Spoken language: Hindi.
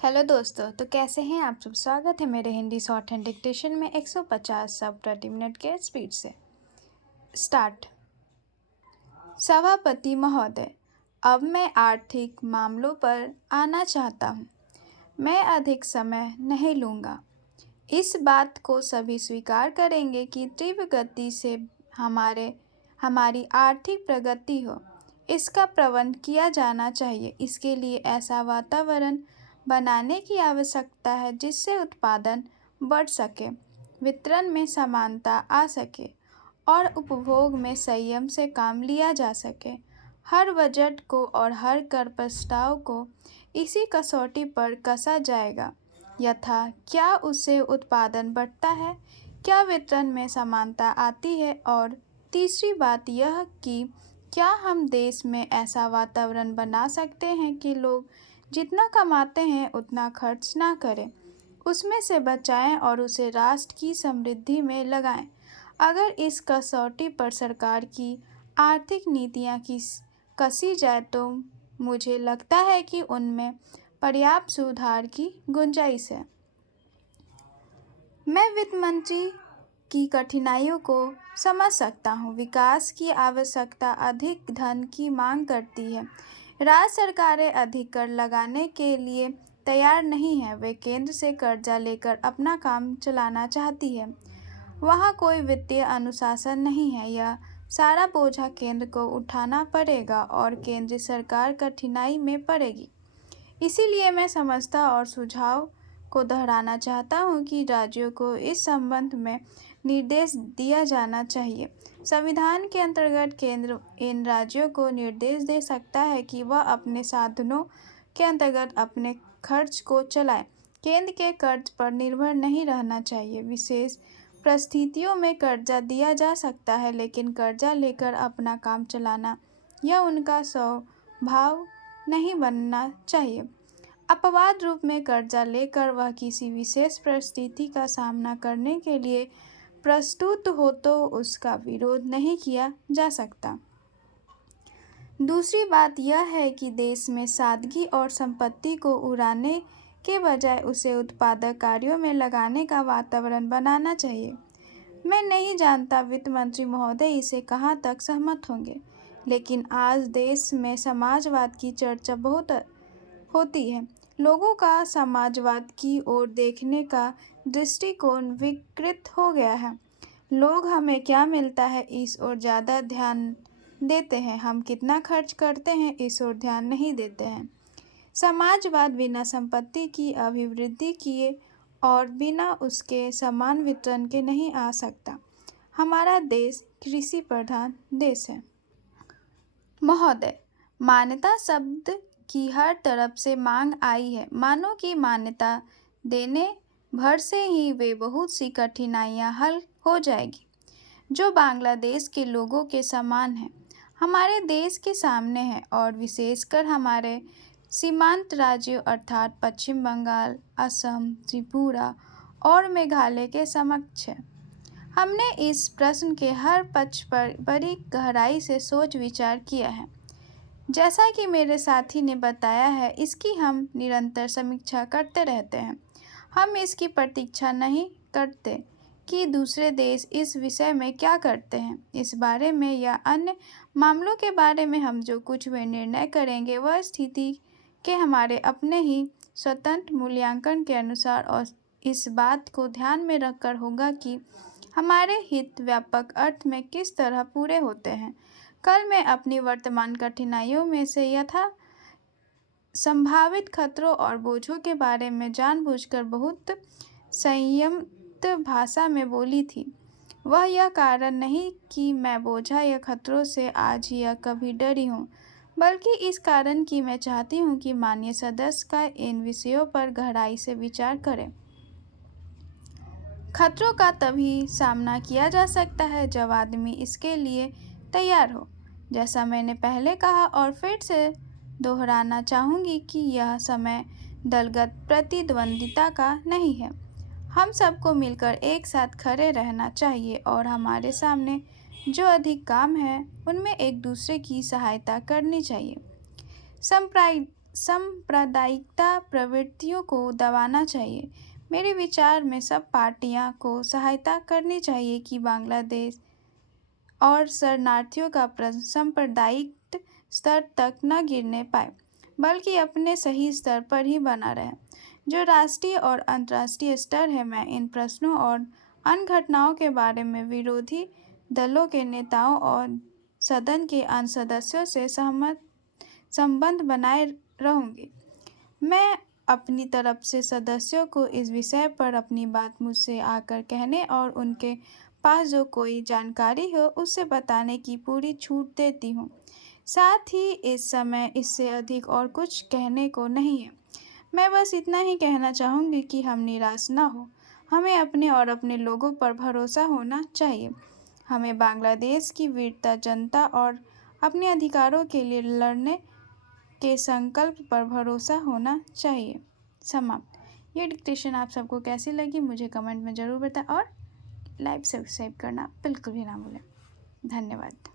हेलो दोस्तों, तो कैसे हैं आप सब। स्वागत है मेरे हिंदी शॉर्ट हैंड डिक्टेशन में 150 शब्द प्रति मिनट के स्पीड से। स्टार्ट। सभापति महोदय, अब मैं आर्थिक मामलों पर आना चाहता हूँ। मैं अधिक समय नहीं लूँगा। इस बात को सभी स्वीकार करेंगे कि तीव्र गति से हमारी आर्थिक प्रगति हो। इसका प्रबंध किया जाना चाहिए। इसके लिए ऐसा वातावरण बनाने की आवश्यकता है जिससे उत्पादन बढ़ सके, वितरण में समानता आ सके और उपभोग में संयम से काम लिया जा सके। हर बजट को और हर कर प्रस्ताव को इसी कसौटी पर कसा जाएगा। यथा क्या उससे उत्पादन बढ़ता है, क्या वितरण में समानता आती है, और तीसरी बात यह कि क्या हम देश में ऐसा वातावरण बना सकते हैं कि लोग जितना कमाते हैं उतना खर्च ना करें, उसमें से बचाएं और उसे राष्ट्र की समृद्धि में लगाएं। अगर इस कसौटी पर सरकार की आर्थिक नीतियां कसी जाए तो मुझे लगता है कि उनमें पर्याप्त सुधार की गुंजाइश है। मैं वित्त मंत्री की कठिनाइयों को समझ सकता हूँ। विकास की आवश्यकता अधिक धन की मांग करती है। राज्य सरकारें अधिक कर लगाने के लिए तैयार नहीं हैं। वे केंद्र से कर्जा लेकर अपना काम चलाना चाहती है। वहाँ कोई वित्तीय अनुशासन नहीं है। यह सारा बोझा केंद्र को उठाना पड़ेगा और केंद्र सरकार कठिनाई में पड़ेगी। इसीलिए मैं समझता और सुझाव को दोहराना चाहता हूँ कि राज्यों को इस संबंध में निर्देश दिया जाना चाहिए। संविधान के अंतर्गत केंद्र इन राज्यों को निर्देश दे सकता है कि वह अपने साधनों के अंतर्गत अपने खर्च को चलाएं। केंद्र के कर्ज पर निर्भर नहीं रहना चाहिए। विशेष परिस्थितियों में कर्जा दिया जा सकता है, लेकिन कर्जा लेकर अपना काम चलाना यह उनका स्वभाव नहीं बनना चाहिए। अपवाद रूप में कर्जा लेकर वह किसी विशेष परिस्थिति का सामना करने के लिए प्रस्तुत हो तो उसका विरोध नहीं किया जा सकता। दूसरी बात यह है कि देश में सादगी और संपत्ति को उड़ाने के बजाय उसे उत्पादक कार्यों में लगाने का वातावरण बनाना चाहिए। मैं नहीं जानता वित्त मंत्री महोदय इसे कहाँ तक सहमत होंगे, लेकिन आज देश में समाजवाद की चर्चा बहुत होती है। लोगों का समाजवाद की ओर देखने का दृष्टिकोण विकृत हो गया है। लोग हमें क्या मिलता है इस ओर ज़्यादा ध्यान देते हैं, हम कितना खर्च करते हैं इस ओर ध्यान नहीं देते हैं। समाजवाद बिना संपत्ति की अभिवृद्धि किए और बिना उसके समान वितरण के नहीं आ सकता। हमारा देश कृषि प्रधान देश है। महोदय, मान्यता शब्द की हर तरफ से मांग आई है। मानो कि मान्यता देने भर से ही वे बहुत सी कठिनाइयां हल हो जाएगी जो बांग्लादेश के लोगों के समान है, हमारे देश के सामने है और विशेषकर हमारे सीमांत राज्यों अर्थात पश्चिम बंगाल, असम, त्रिपुरा और मेघालय के समक्ष है। हमने इस प्रश्न के हर पक्ष पर बड़ी गहराई से सोच विचार किया है। जैसा कि मेरे साथी ने बताया है, इसकी हम निरंतर समीक्षा करते रहते हैं। हम इसकी प्रतीक्षा नहीं करते कि दूसरे देश इस विषय में क्या करते हैं। इस बारे में या अन्य मामलों के बारे में हम जो कुछ भी निर्णय करेंगे वह स्थिति के हमारे अपने ही स्वतंत्र मूल्यांकन के अनुसार और इस बात को ध्यान में रखकर होगा कि हमारे हित व्यापक अर्थ में किस तरह पूरे होते हैं। कल मैं अपनी वर्तमान कठिनाइयों में से यथा संभावित खतरों और बोझों के बारे में जानबूझकर बहुत संयमित भाषा में बोली थी। वह यह कारण नहीं कि मैं बोझा या खतरों से आज या कभी डरी हूँ, बल्कि इस कारण कि मैं चाहती हूँ कि माननीय सदस्य का इन विषयों पर गहराई से विचार करें। खतरों का तभी सामना किया जा सकता है जब आदमी इसके लिए तैयार हो। जैसा मैंने पहले कहा और फिर से दोहराना चाहूँगी कि यह समय दलगत प्रतिद्वंदिता का नहीं है। हम सबको मिलकर एक साथ खड़े रहना चाहिए और हमारे सामने जो अधिक काम है उनमें एक दूसरे की सहायता करनी चाहिए। सांप्रदायिकता प्रवृत्तियों को दबाना चाहिए। मेरे विचार में सब पार्टियां को सहायता करनी चाहिए कि बांग्लादेश और शरणार्थियों का प्रश्न सांप्रदायिक स्तर तक न गिरने पाए, बल्कि अपने सही स्तर पर ही बना रहे, जो राष्ट्रीय और अंतर्राष्ट्रीय स्तर है। मैं इन प्रश्नों और अन्य घटनाओं के बारे में विरोधी दलों के नेताओं और सदन के अन्य सदस्यों से संबंध बनाए रहूंगी। मैं अपनी तरफ से सदस्यों को इस विषय पर अपनी बात मुझसे आकर कहने और उनके पास जो कोई जानकारी हो उसे बताने की पूरी छूट देती हूँ। साथ ही इस समय इससे अधिक और कुछ कहने को नहीं है। मैं बस इतना ही कहना चाहूँगी कि हम निराश न हो। हमें अपने और अपने लोगों पर भरोसा होना चाहिए। हमें बांग्लादेश की वीरता, जनता और अपने अधिकारों के लिए लड़ने के संकल्प पर भरोसा होना चाहिए। समाप्त। ये डिक्टेशन आप सबको कैसी लगी मुझे कमेंट में ज़रूर बताएं और लाइक सब्सक्राइब करना बिल्कुल भी ना भूलें। धन्यवाद।